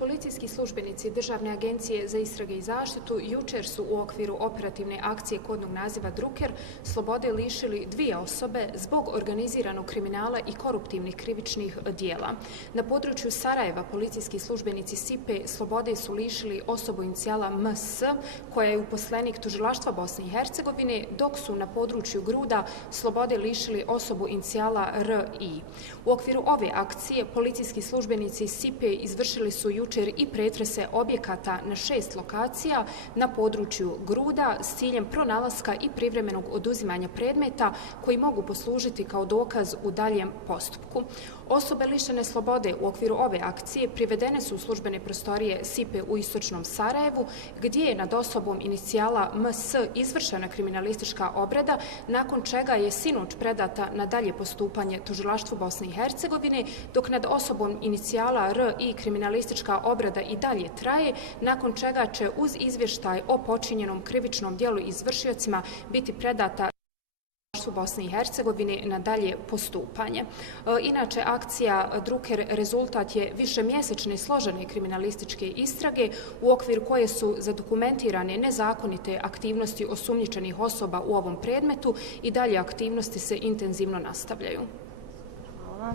Policijski službenici Državne agencije za istrage i zaštitu jučer su u okviru operativne akcije kodnog naziva Druker slobode lišili 2 osobe zbog organiziranog kriminala i koruptivnih krivičnih djela. Na području Sarajeva policijski službenici SIPE slobode su lišili osobu inicijala MS, koja je uposlenik Tužilaštva Bosne i Hercegovine, dok su na području Gruda slobode lišili osobu inicijala RI. U okviru ove akcije policijski službenici SIPE izvršili su jučer i pretrese objekata na 6 lokacija na području Gruda s ciljem pronalaska i privremenog oduzimanja predmeta koji mogu poslužiti kao dokaz u daljem postupku. Osobe lišene slobode u okviru ove akcije privedene su u službene prostorije SIPE u istočnom Sarajevu, gdje je nad osobom inicijala MS izvršena kriminalistička obrada, nakon čega je sinoć predata na dalje postupanje Tužilaštvu Bosne i Hercegovine, dok nad osobom inicijala RI kriminalistička obrada i dalje traje, nakon čega će uz izvještaj o počinjenom krivičnom djelu izvršiocima biti predata Bosne i Hercegovine na dalje postupanje. Inače, akcija Druker rezultat je višemjesečne složene kriminalističke istrage u okviru koje su zadokumentirane nezakonite aktivnosti osumnjičenih osoba u ovom predmetu i dalje aktivnosti se intenzivno nastavljaju. Hvala.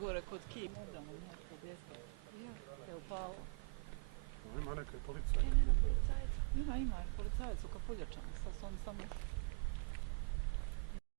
Gore kod Kip. Je upalo. Ima neke policajac. Ima policajac u Kapuljačama. Sad su oni samo